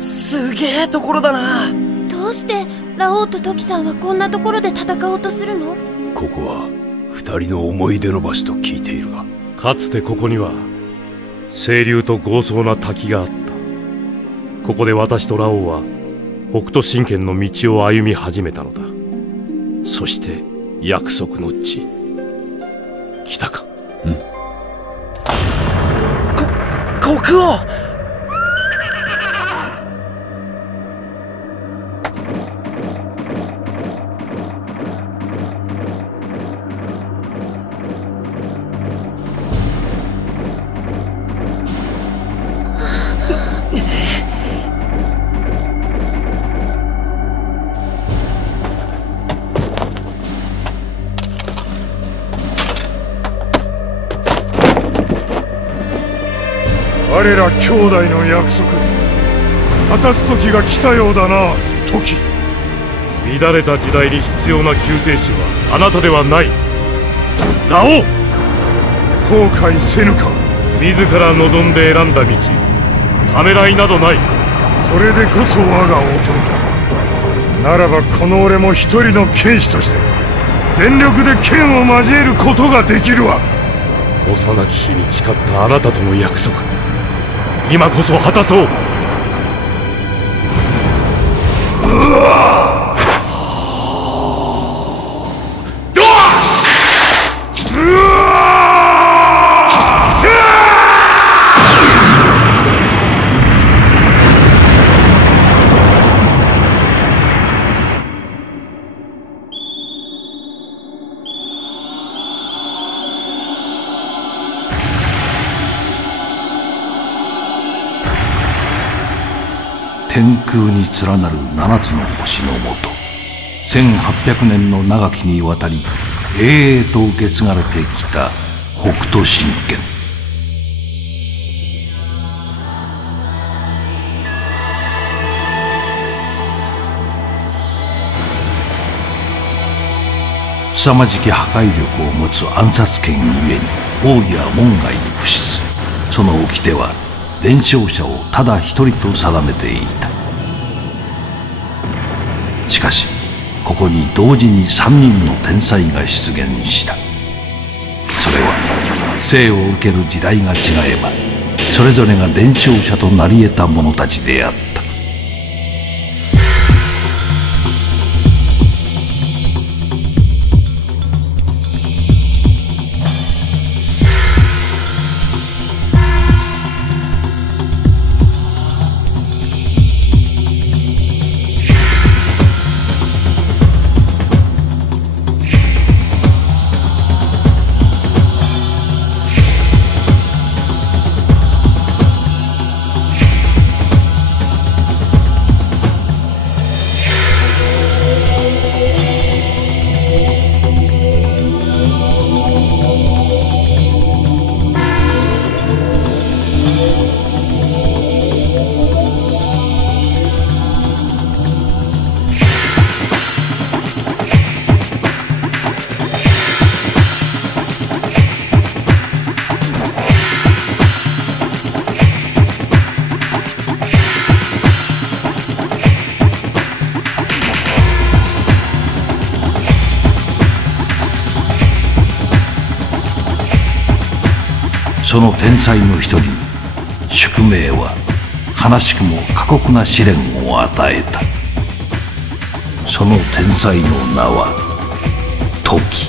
すげえところだな。どうしてラオウとトキさんはこんなところで戦おうとするの？ここは二人の思い出の場所と聞いているが、かつてここには清流と豪壮な滝があった。ここで私とラオウは北斗神拳の道を歩み始めたのだ。そして約束の地来たか。国王！我ら兄弟の約束果たす時が来たようだな。時乱れた時代に必要な救世主はあなたではない。ラオウ、後悔せぬか。自ら望んで選んだ道、ためらいなどない。それでこそ我が弟ならば、この俺も一人の剣士として全力で剣を交えることができるわ。幼き日に誓ったあなたとの約束、今こそ果たそう。天空に連なる7つの星のもと、1800年の長きにわたり永遠と受け継がれてきた北斗神拳。凄まじき破壊力を持つ暗殺剣ゆえに奥義は門外不出。その掟は伝承者をただ一人と定めていた。しかしここに同時に3人の天才が出現した。それは生を受ける時代が違えばそれぞれが伝承者となり得た者たちであった。その天才の一人に宿命は悲しくも過酷な試練を与えた。その天才の名は時。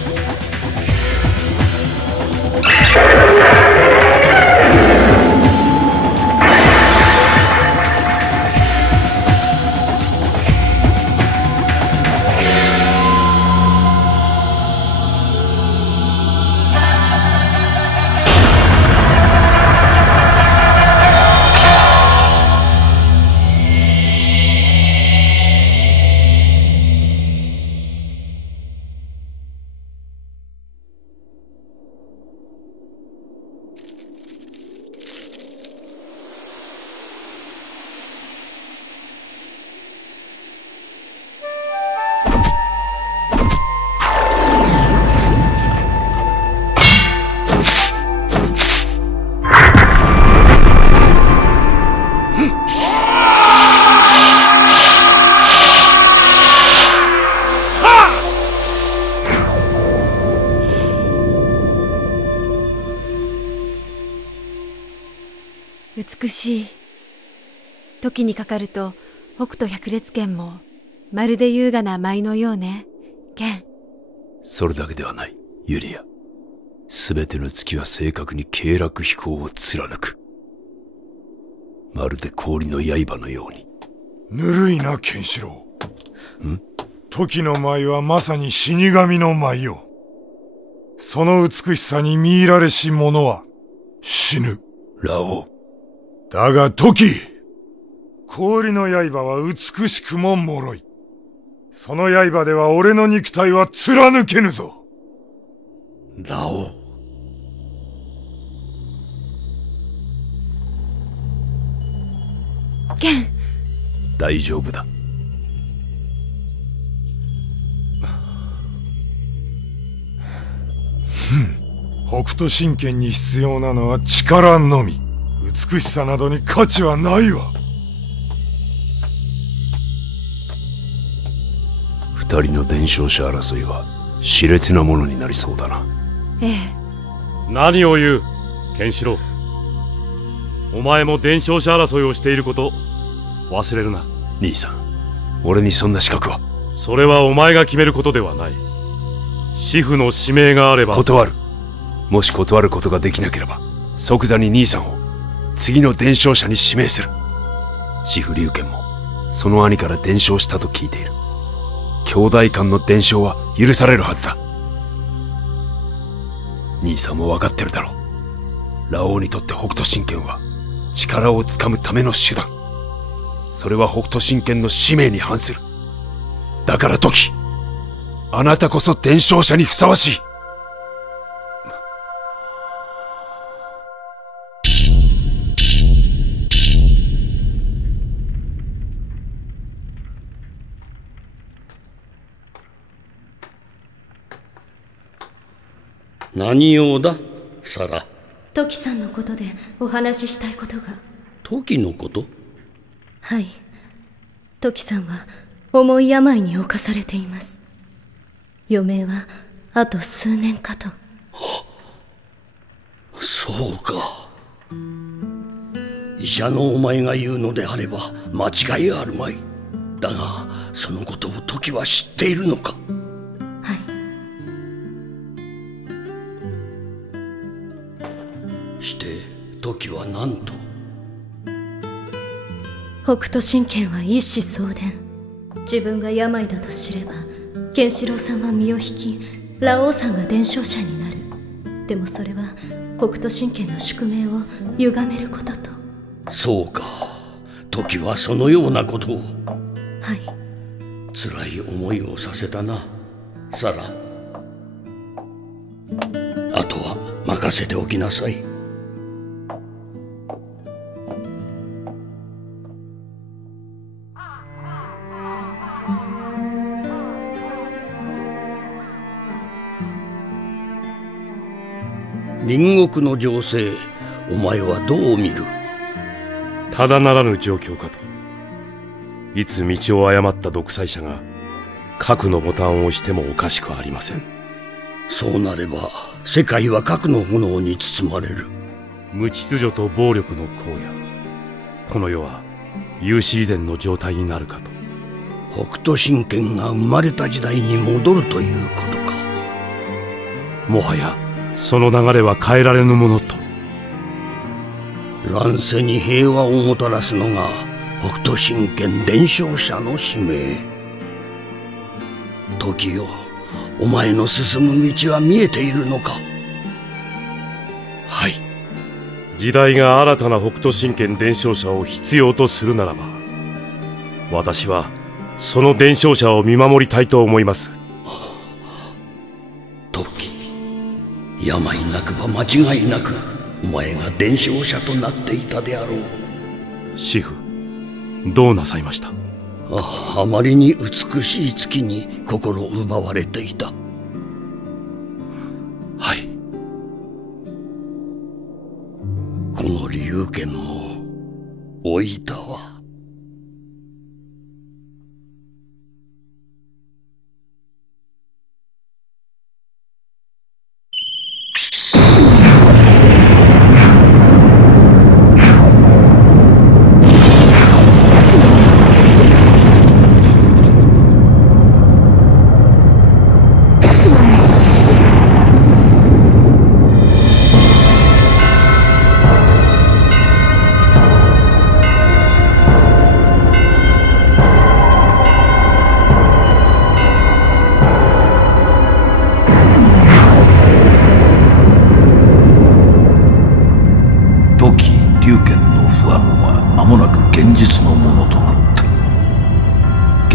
美しい。時にかかると北斗百裂拳もまるで優雅な舞のようね、剣。それだけではない、ユリア。すべての月は正確に経絡飛行を貫く。まるで氷の刃のように。ぬるいな、ケンシロウ。時の舞はまさに死神の舞よ。その美しさに見入られし者は死ぬ。ラオウ。だが時、氷の刃は美しくも脆い。その刃では俺の肉体は貫けぬぞ。ラオウ。剣。大丈夫だ。北斗神拳に必要なのは力のみ。美しさなどに価値はないわ。二人の伝承者争いは熾烈なものになりそうだな。ええ。何を言う、ケンシロウ。お前も伝承者争いをしていること忘れるな。兄さん、俺にそんな資格は。それはお前が決めることではない。師父の指名があれば。断る。もし断ることができなければ即座に兄さんを次の伝承者に指名する。師父龍賢もその兄から伝承したと聞いている。兄弟間の伝承は許されるはずだ。兄さんも分かってるだろう。ラオウにとって北斗神拳は力をつかむための手段。それは北斗神拳の使命に反する。だから時、あなたこそ伝承者にふさわしい。何用だ、サラ。トキさんのことでお話ししたいことが。トキのこと？はい。トキさんは重い病に侵されています。余命はあと数年かと。そうか。医者のお前が言うのであれば間違いあるまい。だがそのことをトキは知っているのか？はい。してトキは何と？北斗神拳は一子相伝。自分が病だと知ればケンシロウさんは身を引き、ラオウさんが伝承者になる。でもそれは北斗神拳の宿命を歪めることと。そうか。トキはそのようなことを。はい。辛い思いをさせたな、サラ。あとは任せておきなさい。隣国の情勢、お前はどう見る？ただならぬ状況かと。いつ道を誤った独裁者が核のボタンを押してもおかしくありません。そうなれば世界は核の炎に包まれる。無秩序と暴力の荒野。この世は有史以前の状態になるかと。北斗神拳が生まれた時代に戻るということか。もはやその流れは変えられぬものと。乱世に平和をもたらすのが北斗神拳伝承者の使命。時よ、お前の進む道は見えているのか？はい。時代が新たな北斗神拳伝承者を必要とするならば、私はその伝承者を見守りたいと思います。時、病なくば間違いなくお前が伝承者となっていたであろう。師父、どうなさいました？あまりに美しい月に心奪われていた。はい。この龍賢も老いたわ。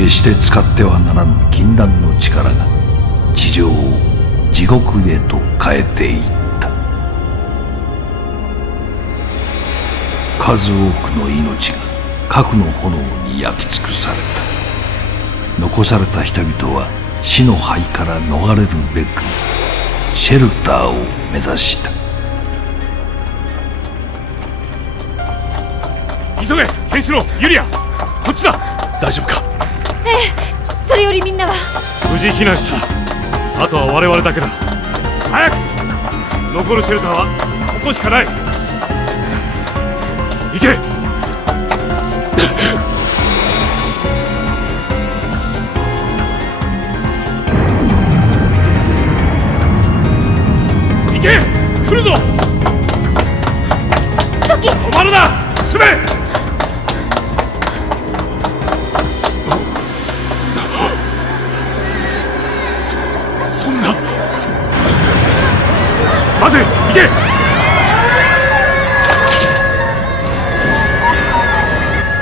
決して使ってはならぬ禁断の力が地上を地獄へと変えていった。数多くの命が核の炎に焼き尽くされた。残された人々は死の灰から逃れるべくシェルターを目指した。急げ、ケンシロウ、ユリア、こっちだ。大丈夫か？ええ、それよりみんなは無事避難した。あとは我々だけだ。早く。残るシェルターはここしかない。行け。行け。来るぞ。時、止まるな。進め。そんな。待て、行け。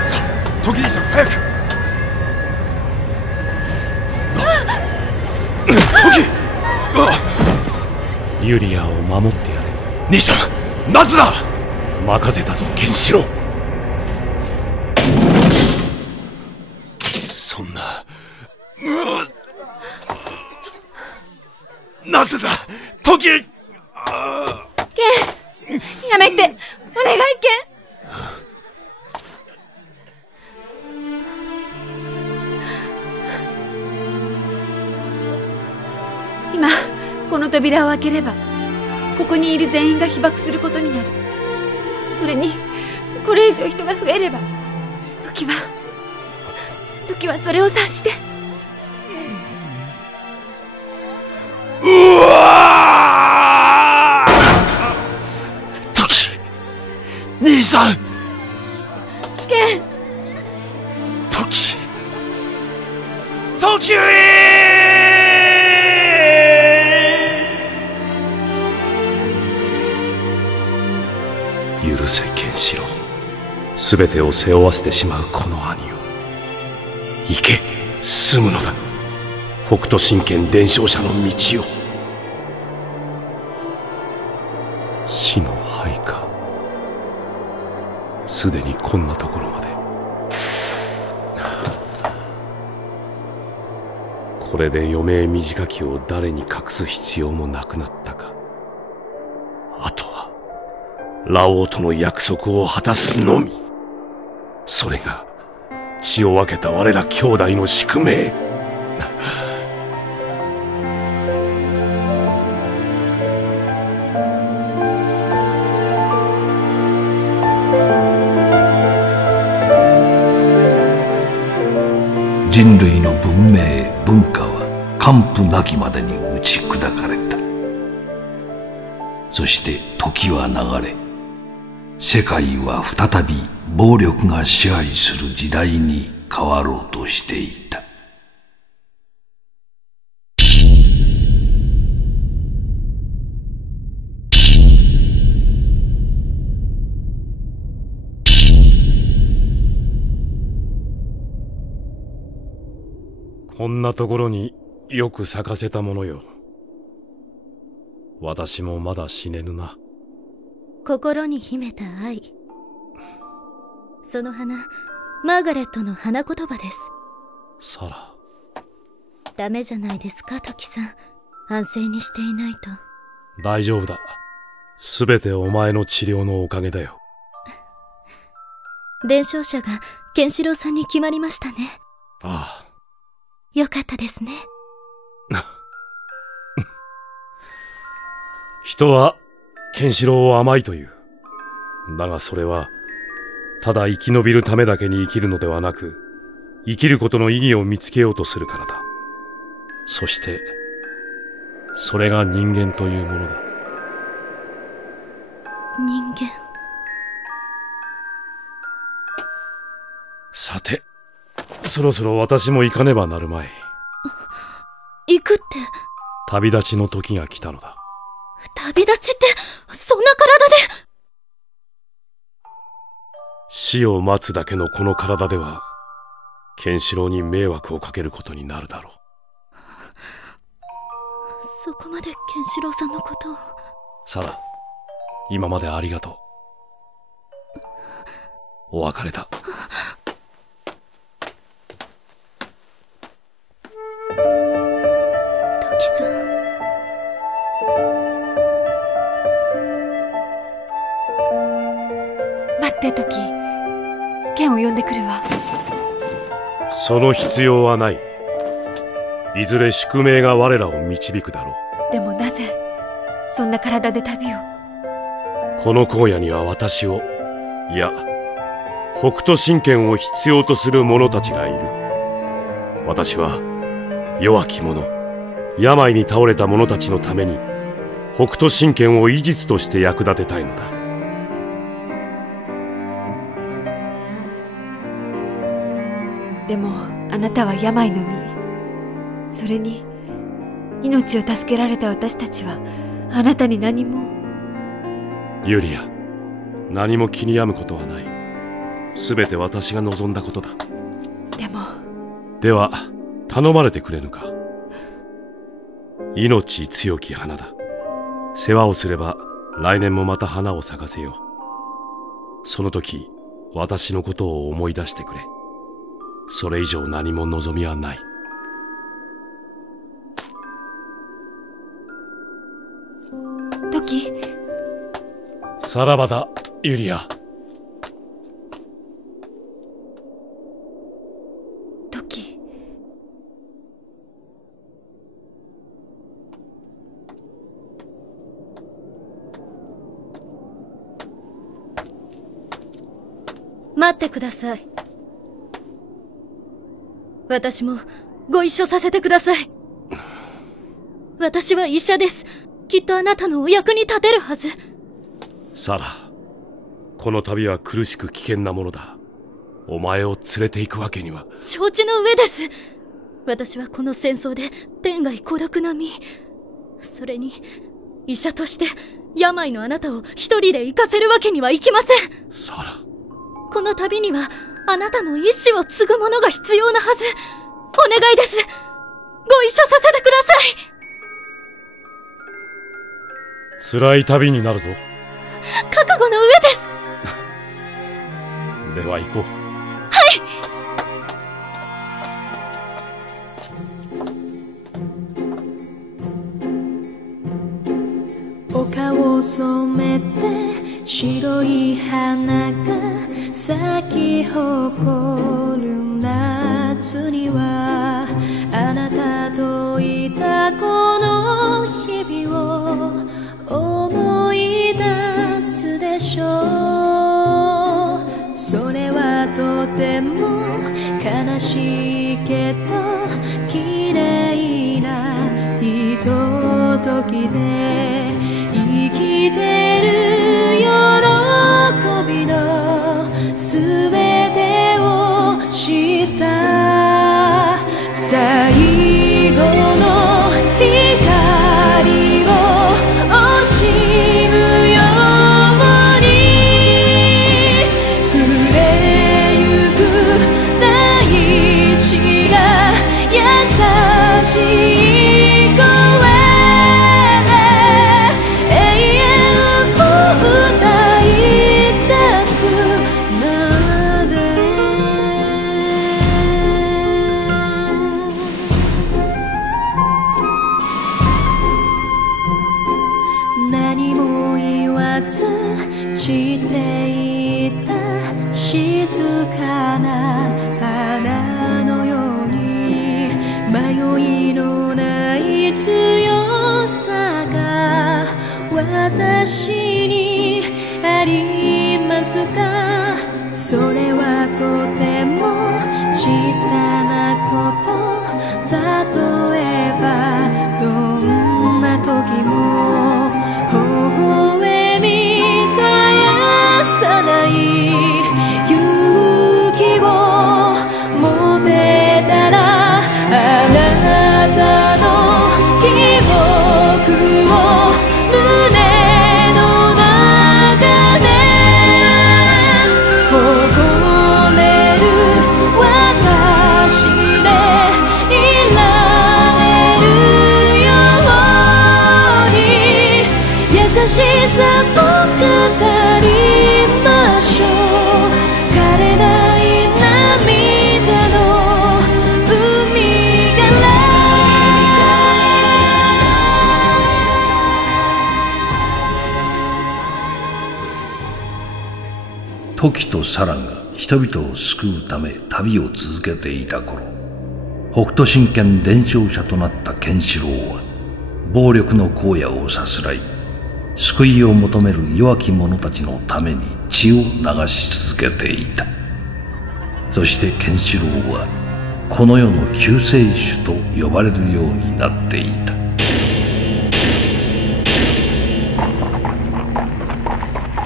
さあ、時兄さん、早く。時。ユリアを守ってやれ。兄さん、夏だ。任せたぞ、ケンシロウ。そんな。なぜだ、時。ケン、やめて、お願い、ケン。今この扉を開ければここにいる全員が被爆することになる。それにこれ以上人が増えれば時はそれを察して。うわー！時、兄さん。ケン。時許せ、ケンシロウ。すべてを背負わせてしまうこの兄を。行け、進むのだ。北斗神拳伝承者の道を。死の灰か。すでにこんなところまで。これで余命短きを誰に隠す必要もなくなったか。あとはラオウとの約束を果たすのみ。それが血を分けた我ら兄弟の宿命。人類の文明文化は完膚なきまでに打ち砕かれた。そして時は流れ、世界は再び暴力が支配する時代に変わろうとしていた。こんなところによく咲かせたものよ。私もまだ死ねぬな。心に秘めた愛。その花、マーガレットの花言葉です。サラ。ダメじゃないですか、トキさん。安静にしていないと。大丈夫だ。すべてお前の治療のおかげだよ。伝承者がケンシロウさんに決まりましたね。ああ。よかったですね。人はケンシロウを甘いという。だがそれはただ生き延びるためだけに生きるのではなく、生きることの意義を見つけようとするからだ。そしてそれが人間というものだ。人間。さて、そろそろ私も行かねばなるまい。行くって？旅立ちの時が来たのだ。旅立ちって、そんな体で？死を待つだけのこの体ではケンシロウに迷惑をかけることになるだろう。そこまでケンシロウさんのことを。サラ、今までありがとう。お別れだ。トキさん。待ってトキ、ケンを呼んでくるわ。その必要はない。いずれ宿命が我らを導くだろう。でもなぜそんな体で旅を。この荒野には私を、いや北斗神拳を必要とする者たちがいる。私は弱き者、病に倒れた者たちのために北斗神拳を医術として役立てたいのだ。でもあなたは病の身、それに命を助けられた私たちはあなたに何も。ユリア、何も気に病むことはない。すべて私が望んだことだ。では頼まれてくれぬか。命強き花だ。世話をすれば来年もまた花を咲かせよう。その時私のことを思い出してくれ。それ以上何も望みはない。トキ。さらばだ、ユリア。トキ。待ってください。私もご一緒させてください。私は医者です。きっとあなたのお役に立てるはず。サラ、この旅は苦しく危険なものだ。お前を連れて行くわけには。承知の上です。私はこの戦争で天涯孤独な身。それに医者として病のあなたを一人で行かせるわけにはいきません。サラ、この旅にはあなたの意志を継ぐ者が必要なはず。お願いです。ご一緒させてください。辛い旅になるぞ。覚悟の上です。では行こう。はい。丘を染めて白い花が咲き誇る夏には、あなたといたこの日々を思い出すでしょう。それはとても悲しいけど綺麗なひとときで、生きてる喜びのすべてを知った。最後の光を惜しむように、触れゆく大地が優しい声で永遠を歌い出すまで。何も言わず散っていた静かな花のように、迷いのない強さが私にありますか。それはとても小さなこと。例えばどんな時も微笑み絶やさない勇気を持てたら、あなたの記憶を胸の中で誇れる私しさを語りましょう。枯れない涙の海から時とサラが人々を救うため旅を続けていた頃、北斗神拳伝承者となったケンシロウは暴力の荒野をさすらい、救いを求める弱き者たちのために血を流し続けていた。そしてケンシロウはこの世の救世主と呼ばれるようになっていた。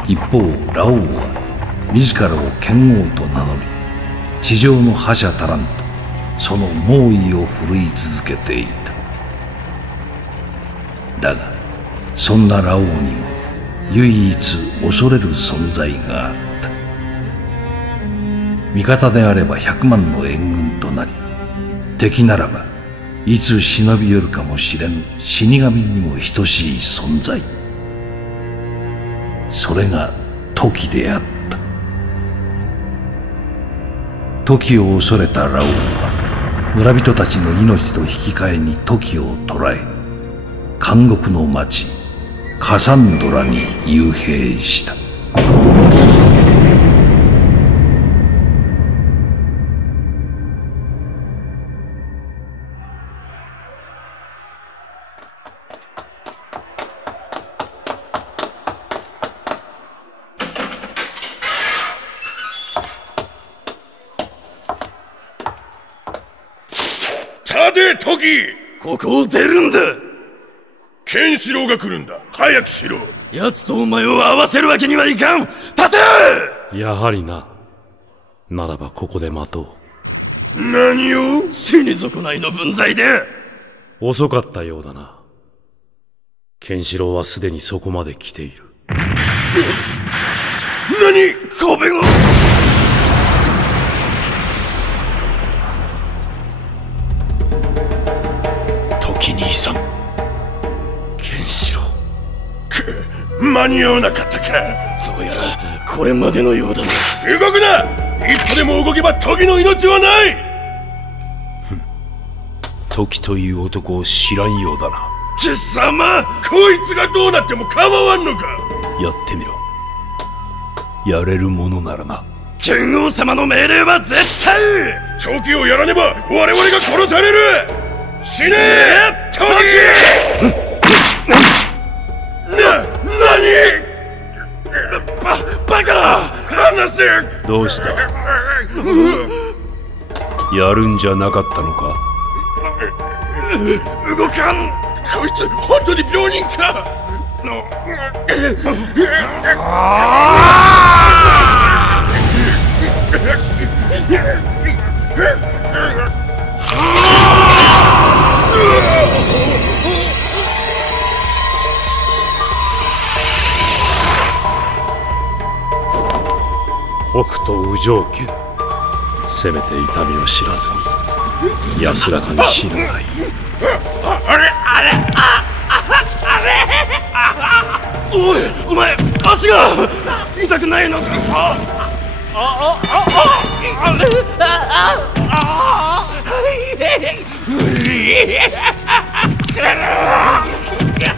一方ラオウは自らを剣王と名乗り、地上の覇者たらんとその猛威を振るい続けていた。だがそんなラオウにも唯一恐れる存在があった。味方であれば100万の援軍となり、敵ならばいつ忍び寄るかもしれぬ死神にも等しい存在。それが時であった。時を恐れたラオウは村人たちの命と引き換えに時を捕らえ、監獄の町カサンドラに幽閉した。立て時、ここを出るんだ。ケンシロウが来るんだ。早くしろ。奴とお前を合わせるわけにはいかん。立て！やはりな。ならばここで待とう。何を？死に損ないの分際で。遅かったようだな。ケンシロウはすでにそこまで来ている。何？壁が。時兄さん、ケンシロウ。間に合わなかったか。どうやらこれまでのようだな。動くな！一歩でも動けば時の命はない。時という男を知らんようだな。貴様、こいつがどうなっても構わんのか。やってみろ。やれるものならな。剣王様の命令は絶対！長期をやらねば我々が殺される。死ねー！時！バカな！離せ！どうした？やるんじゃなかったのか？動かん！こいつ本当に病人か？北斗右上剣、せめて痛みを知らずに安らかに死ぬがいい。おい、お前足が痛くないのか？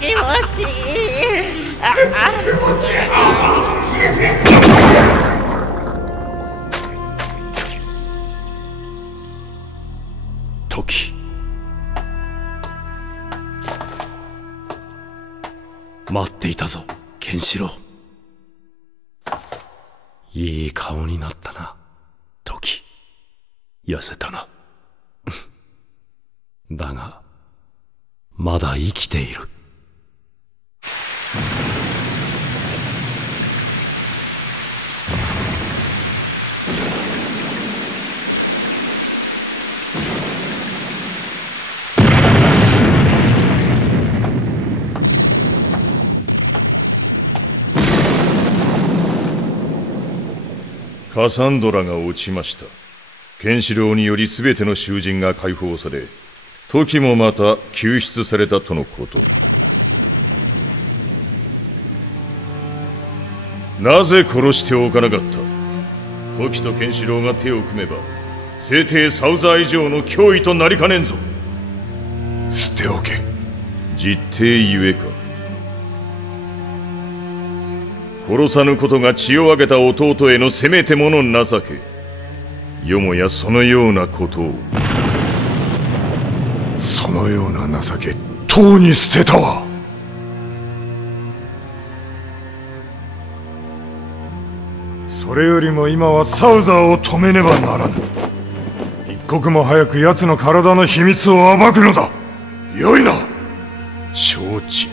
気持ちいい。時、待っていたぞ、ケンシロウ。いい顔になったな、時。痩せたな。だが、まだ生きている。カサンドラが落ちました。ケンシロウにより全ての囚人が解放され、時もまた救出されたとのこと。なぜ殺しておかなかった。トキとケンシロウが手を組めば聖帝サウザー以上の脅威となりかねんぞ。捨ておけ。実弟ゆえか。殺さぬことが血を分けた弟へのせめてもの情け。よもやそのようなことを。そのような情けとうに捨てたわ。それよりも今はサウザーを止めねばならぬ。一刻も早く奴の体の秘密を暴くのだ。よいな。承知。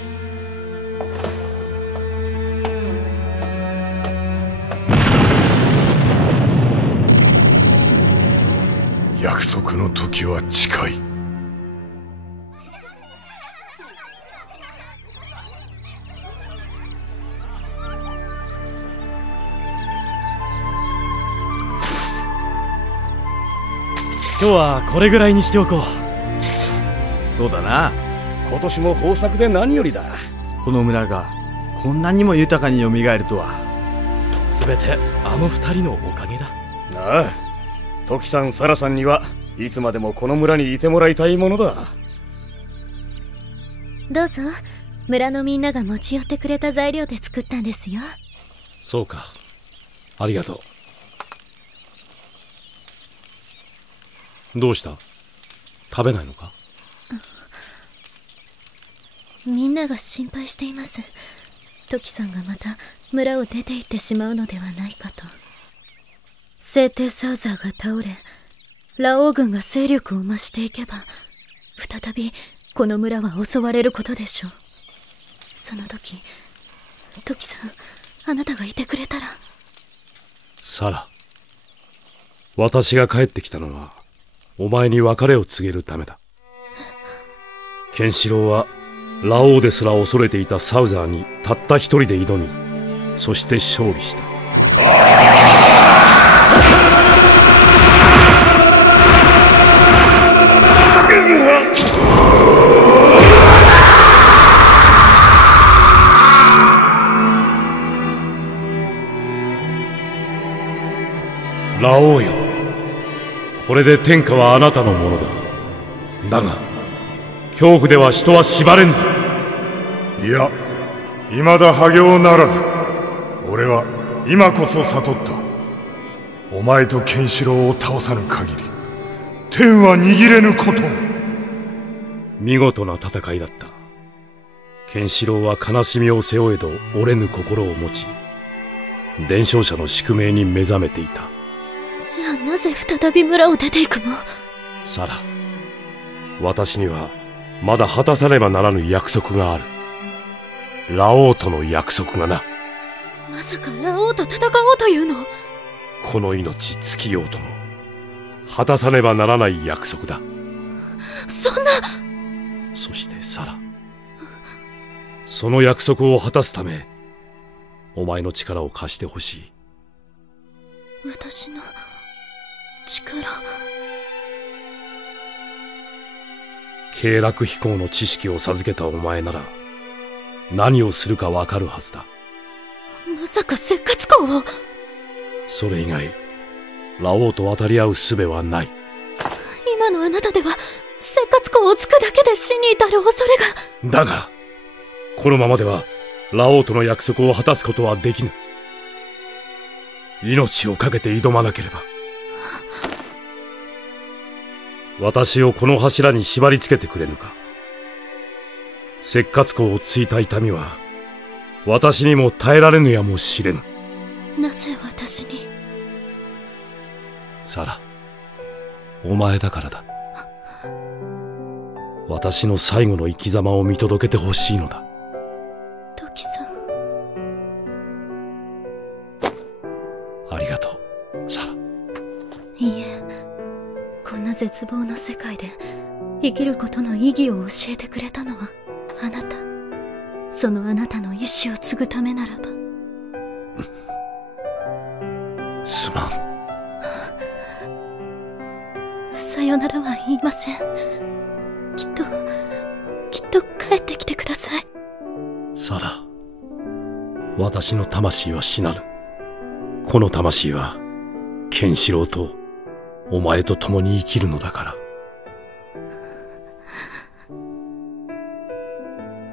約束の時は近い。今日はこれぐらいにしておこう。そうだな。今年も豊作で何よりだ。この村がこんなにも豊かによみがえるとは。全てあの二人のおかげだ。ああ、トキさん、サラさんにはいつまでもこの村にいてもらいたいものだ。どうぞ。村のみんなが持ち寄ってくれた材料で作ったんですよ。そうか。ありがとう。どうした？食べないのか？みんなが心配しています。トキさんがまた村を出て行ってしまうのではないかと。聖帝サウザーが倒れ、ラオウ軍が勢力を増していけば、再びこの村は襲われることでしょう。その時、トキさん、あなたがいてくれたら。サラ、私が帰ってきたのはお前に別れを告げるためだ。ケンシロウはラオウですら恐れていたサウザーにたった一人で挑み、そして勝利した。ラオウよ、これで天下はあなたのものだ。だが恐怖では人は縛れんぞ。いや、未だ破行ならず。俺は今こそ悟った。お前とケンシロウを倒さぬ限り天は握れぬこと。見事な戦いだった。ケンシロウは悲しみを背負えど折れぬ心を持ち、伝承者の宿命に目覚めていた。じゃあなぜ再び村を出ていくの？サラ、私にはまだ果たさねばならぬ約束がある。ラオウとの約束がな。まさかラオウと戦おうというの？この命尽きようとも果たさねばならない約束だ。そんな。そしてサラ、その約束を果たすためお前の力を貸してほしい。私の力？経絡飛行の知識を授けたお前なら何をするかわかるはずだ。まさかせっかつ港を？それ以外ラオウと渡り合う術はない。今のあなたではせっかつ港をつくだけで死に至る恐れが。だがこのままではラオウとの約束を果たすことはできぬ。命を懸けて挑まなければ。私をこの柱に縛り付けてくれぬか。せっかつ港をついた痛みは私にも耐えられぬやもしれぬ。なぜ私に？サラ、お前だからだ。私の最後の生き様を見届けてほしいのだ。トキさん、ありがとう、サラ。いいえ、こんな絶望の世界で生きることの意義を教えてくれたのはあなた。そのあなたの意志を継ぐためならば。すまん。さよならは言いません。きっと帰ってきてください。サラ、私の魂は死なぬ。この魂はケンシロウとお前と共に生きるのだから。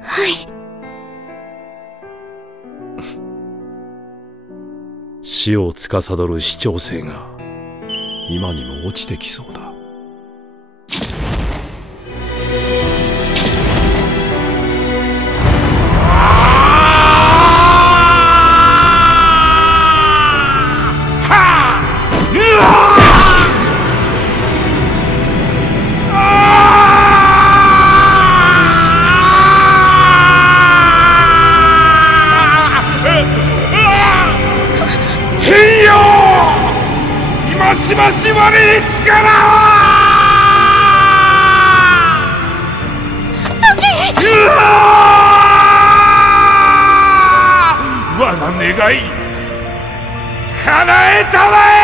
はい。死を司る市長生が今にも落ちてきそうだ。しばし我に力を。トキ。我が願い叶えたまえ。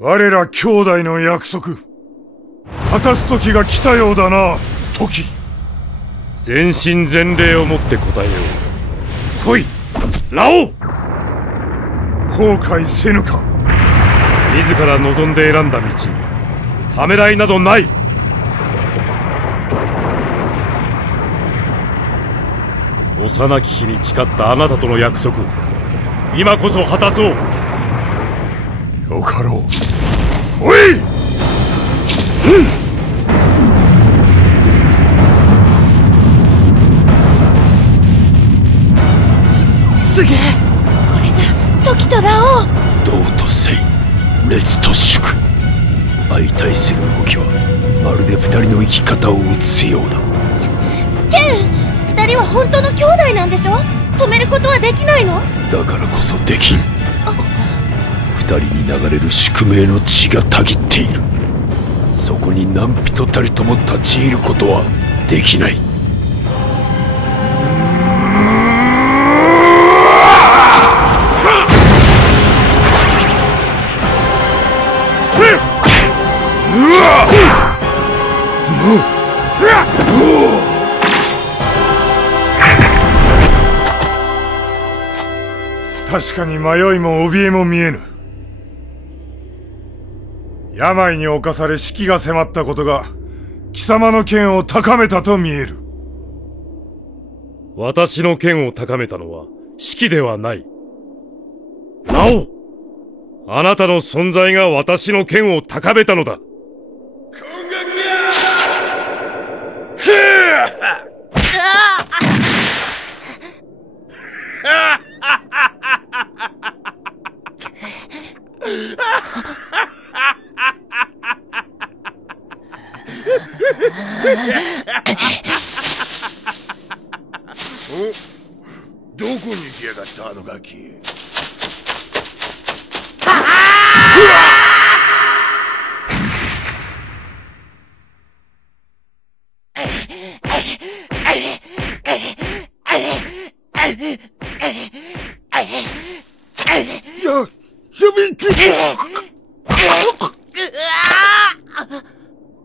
我ら兄弟の約束、果たす時が来たようだな、時。全身全霊をもって答えよう。来い、ラオウ。後悔せぬか。自ら望んで選んだ道、ためらいなどない。幼き日に誓ったあなたとの約束、今こそ果たそう。よかろう。おい！すげえ。これがトキとラオウ。道と聖、烈と祝。相対する動きはまるで二人の生き方を映すようだ。ケン、二人は本当の兄弟なんでしょ？止めることはできないの？だからこそできん。二人に流れる宿命の血がたぎっている。そこに何人たりとも立ち入ることはできない。確かに迷いも怯えも見えぬ。病に侵され死期が迫ったことが貴様の剣を高めたと見える。私の剣を高めたのは死期ではない。ラオウ、あなたの存在が私の剣を高めたのだ。どこに行きやがったあのガキ。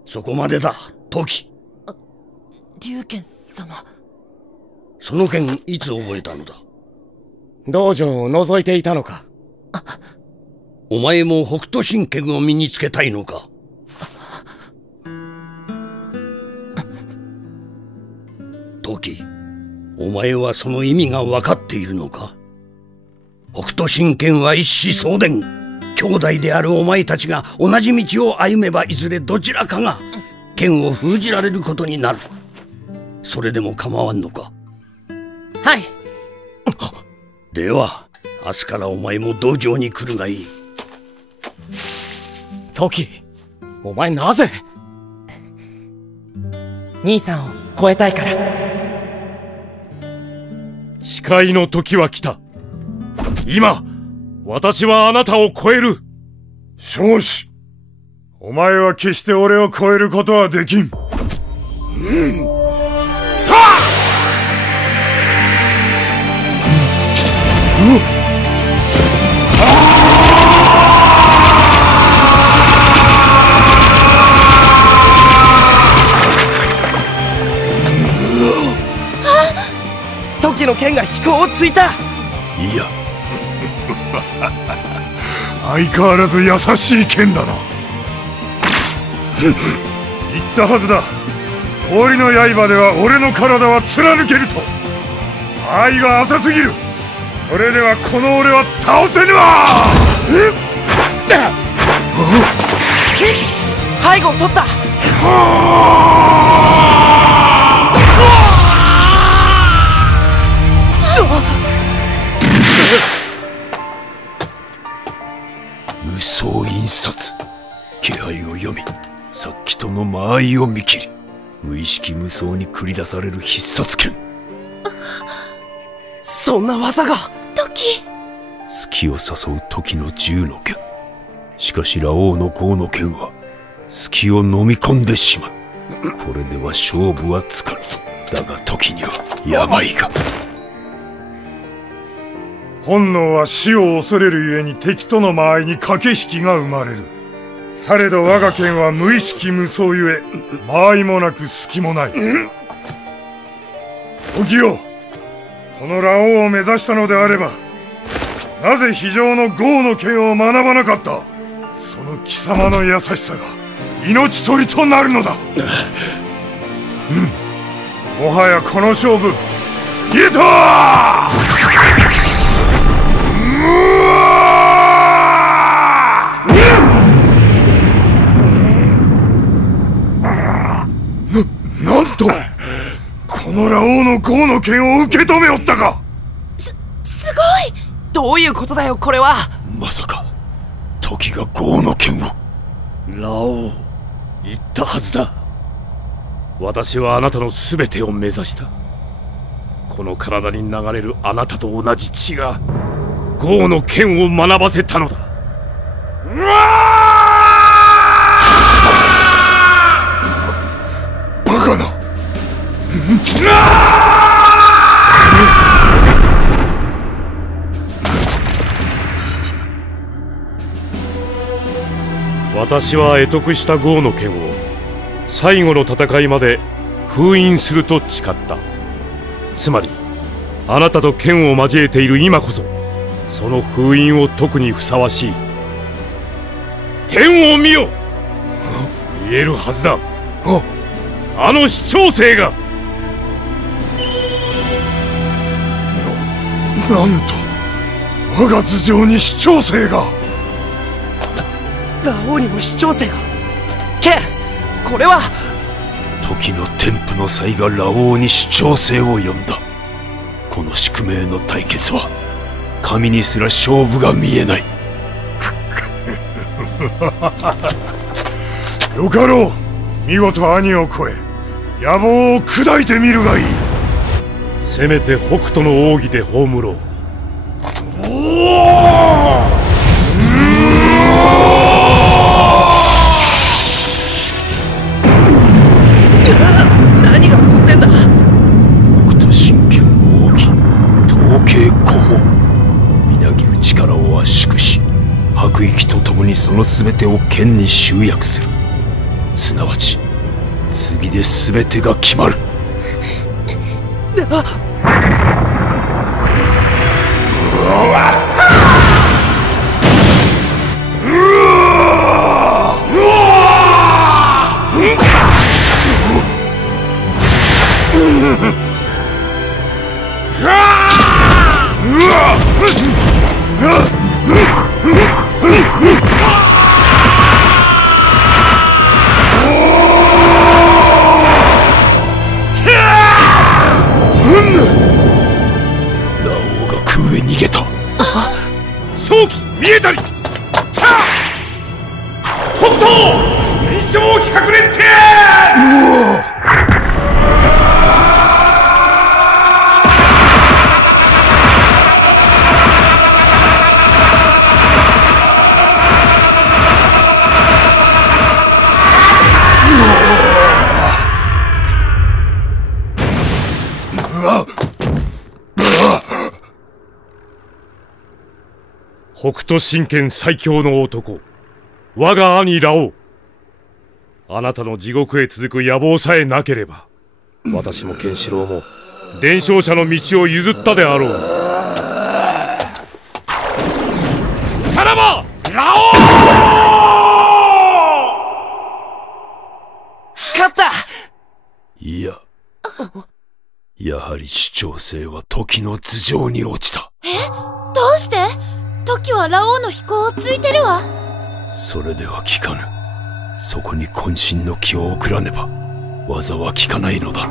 そこまでだ、トキ。龍拳様。その剣いつ覚えたのだ？道場を覗いていたのか。お前も北斗神拳を身につけたいのか？トキ、お前はその意味が分かっているのか？北斗神拳は一子相伝。兄弟であるお前たちが同じ道を歩めばいずれどちらかが剣を封じられることになる。それでも構わんのか？はい。では明日からお前も道場に来るがいい。トキ、お前なぜ？兄さんを超えたいから。誓いの時は来た。今私はあなたを超える。少子、お前は決して俺を超えることはできん。ついた。いや相変わらず優しい剣だな。言ったはずだ。氷の刃では俺の体は貫けると。愛が浅すぎる。それではこの俺は倒せぬわ。背後を取った。無双印刷。気配を読み、さっきとの間合いを見切り、無意識無双に繰り出される必殺剣。そんな技が。時。隙を誘う時の銃の剣。しかしラオウの豪の剣は隙を飲み込んでしまう。これでは勝負はつかぬ。だが時には病が。本能は死を恐れるゆえに敵との間合いに駆け引きが生まれる。されど我が剣は無意識無双ゆえ、間合いもなく隙もない。時よ、このラオウを目指したのであれば、なぜ非常の豪の剣を学ばなかった。その貴様の優しさが命取りとなるのだ。もはやこの勝負言えた。なんとこのラオウの豪の剣を受け止めおったか。すごい。どういうことだよこれは。まさか時が豪の剣を。ラオウ、言ったはずだ。私はあなたの全てを目指した。この体に流れるあなたと同じ血が豪の剣を学ばせたのだ。バカな。私は会得した豪の剣を最後の戦いまで封印すると誓った。つまりあなたと剣を交えている今こそその封印を解くにふさわしい。天を見よ。見えるはずだ。あの市長生が。なんと我が頭上に市長生が。ラオウにも市長生が。ケン、これは。時の天賦の才がラオウに主張性を呼んだ。この宿命の対決は神にすら勝負が見えない。よかろう。見事兄を超え野望を砕いてみるがいい。せめて北斗の奥義で葬ろう。何が起こってんだ。北斗神拳奥義、統計古法。みなぎる力を圧縮し、吐く息とともにその全てを剣に集約する。すなわち次で全てが決まる。早期見えたり。北斗伝承百裂剣。北斗神拳最強の男、我が兄ラオウ。あなたの地獄へ続く野望さえなければ、私もケンシロウも伝承者の道を譲ったであろう。さらばラオウ！勝った！いや、やはり主張性は時の頭上に落ちた。どうして？時はラオウの飛行をついてるわ。それでは効かぬ。そこに渾身の気を送らねば技は効かないのだ。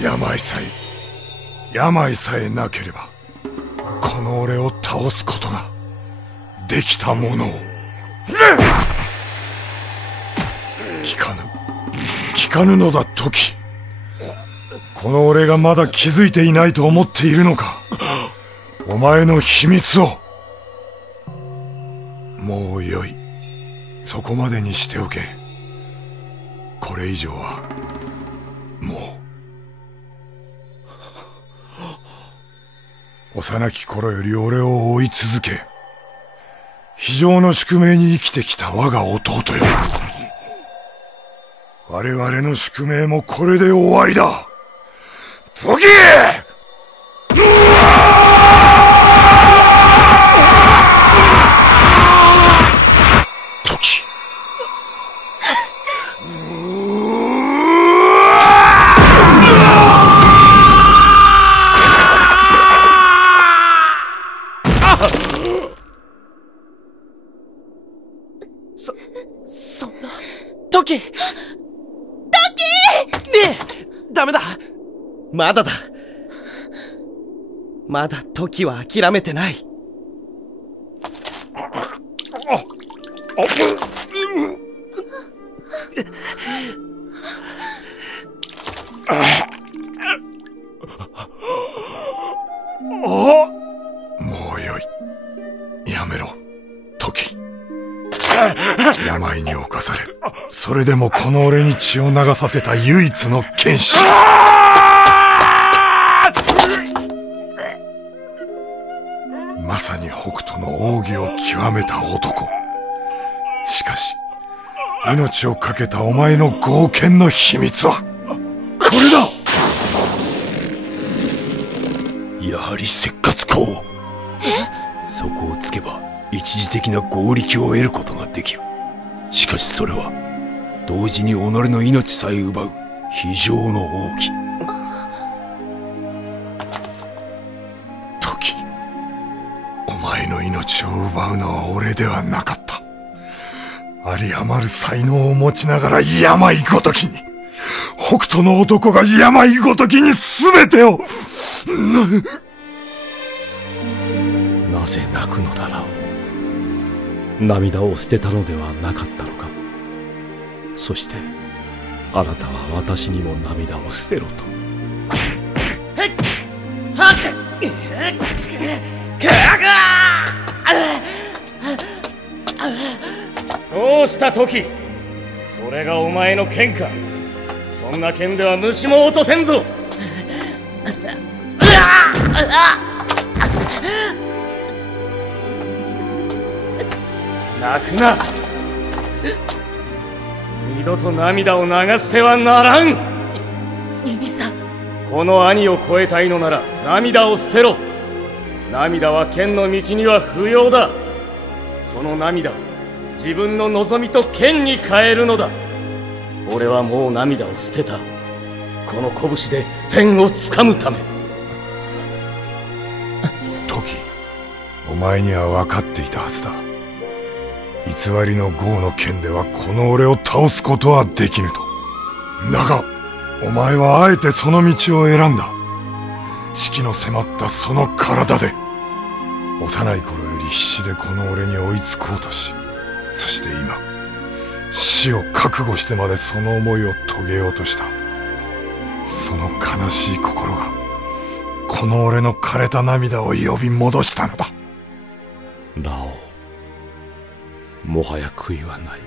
病さえなければこの俺を倒すことができたものを。効かぬのだ時。この俺がまだ気づいていないと思っているのか。お前の秘密を。もうよい。そこまでにしておけ。これ以上はもう。幼き頃より俺を追い続け非常の宿命に生きてきた我が弟よ。我々の宿命もこれで終わりだ。時！時！そんな時！ねえ、ダメだ。まだだ。まだ時は諦めてない。もうよい。やめろ、時。病に侵され、それでもこの俺に血を流させた唯一の剣士。まさに北斗の奥義を極めた男。しかし命を懸けたお前の剛健の秘密はこれだ。やはり石褐鉱。そこをつけば一時的な合力を得ることができる。しかしそれは同時に己の命さえ奪う非常の奥義。時、お前の命を奪うのは俺ではなかった。有り余る才能を持ちながら病ごときに、北斗の男が病ごときに全てをなぜ泣くのだラオウ。涙を捨てたのではなかったのか。そしてあなたは私にも涙を捨てろと。どうした時。それがお前の剣か。そんな剣では虫も落とせんぞ。泣くな。二度と涙を流してはならん。ユミさん、この兄を超えたいのなら涙を捨てろ。涙は剣の道には不要だ。その涙を自分の望みと剣に変えるのだ。俺はもう涙を捨てた。この拳で天をつかむため。時、お前には分かっていたはずだ。偽りの豪の剣ではこの俺を倒すことはできぬと。だがお前はあえてその道を選んだ。死期の迫ったその体で幼い頃より必死でこの俺に追いつこうとし、そして今死を覚悟してまでその思いを遂げようとした。その悲しい心がこの俺の枯れた涙を呼び戻したのだ。ラオウ、もはや悔いはない。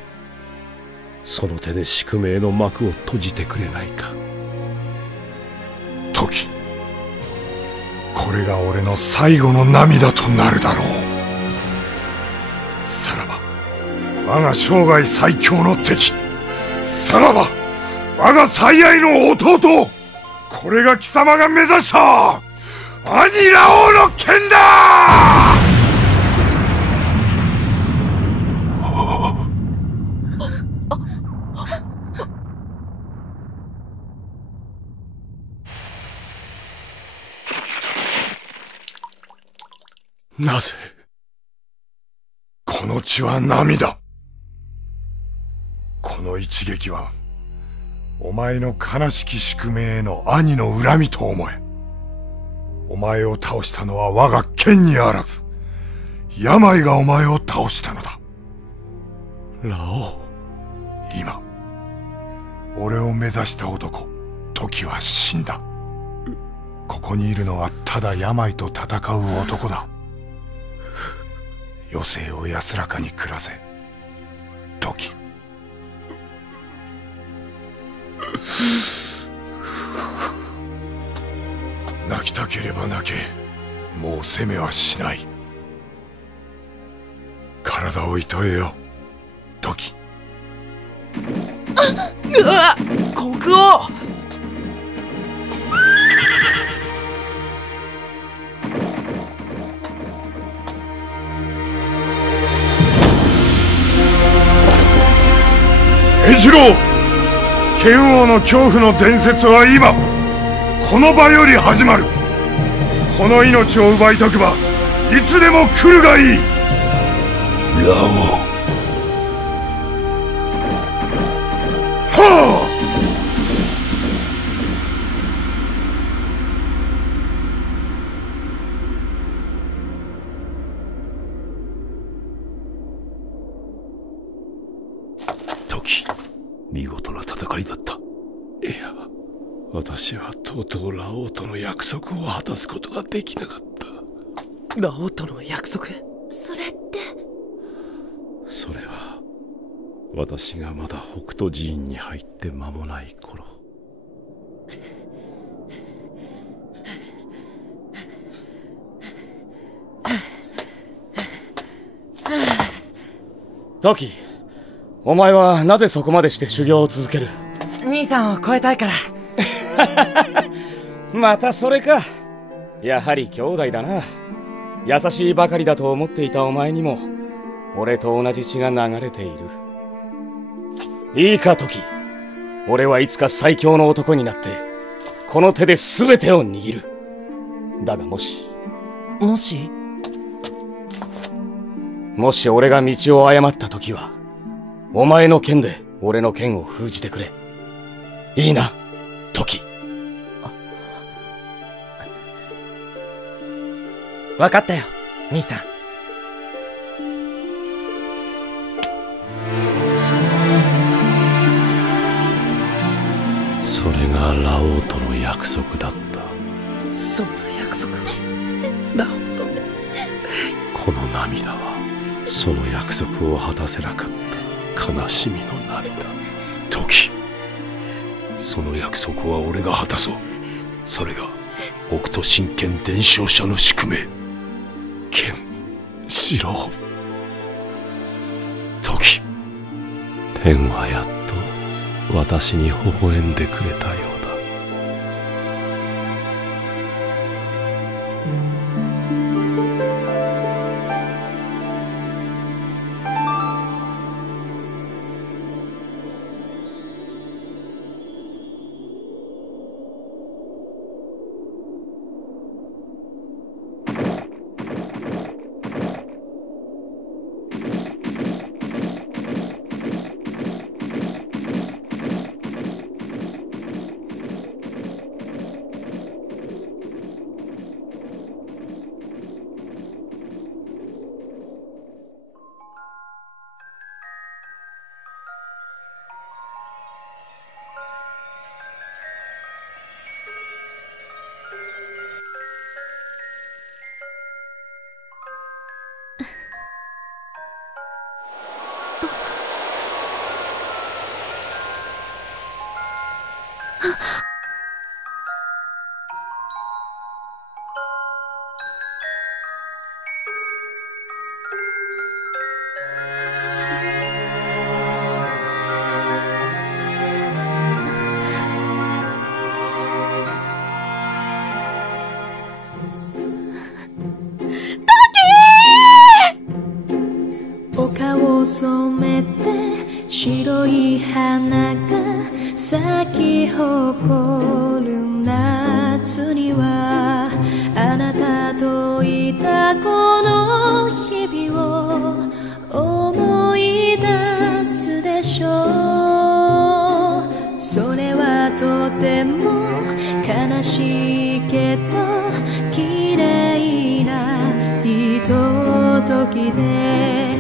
その手で宿命の幕を閉じてくれないか。時、これが俺の最後の涙となるだろう。さらば我が生涯最強の敵、さらば我が最愛の弟、これが貴様が目指した兄ラオウの剣だ。なぜこの血は涙。この一撃はお前の悲しき宿命への兄の恨みと思え。お前を倒したのは我が剣にあらず、病がお前を倒したのだ。ラオウ。今俺を目指した男時は死んだ。ここにいるのはただ病と戦う男だ。余生を安らかに暮らせ時。泣きたければ泣け。もう責めはしない。体をいとえよ時。うわっ、国王。円四郎、剣王の恐怖の伝説は今この場より始まる。この命を奪いたくばいつでも来るがいい。ラオウ。はあ。時、見事な戦いだった。いや、私はとうとうラオウとの約束を果たすことができなかった。ラオウとの約束？それって。それは私がまだ北斗寺院に入って間もない頃。トキ、お前はなぜそこまでして修行を続ける？兄さんを超えたいから。またそれか。やはり兄弟だな。優しいばかりだと思っていたお前にも俺と同じ血が流れている。いいかトキ、俺はいつか最強の男になってこの手で全てを握る。だがもし俺が道を誤った時はお前の剣で俺の剣を封じてくれ。いいなトキ。分かったよ兄さん。それがラオウとの約束だった。そんな約束をラオウと。この涙はその約束を果たせなかった悲しみの涙。時、その約束は俺が果たそう。それが北斗神拳伝承者の宿命。剣四郎。時、天はやっと私に微笑んでくれたようだ。染めて白い花が咲き誇る夏にはあなたといたこの日々を思い出すでしょう。それはとても悲しいけど綺麗なひとときで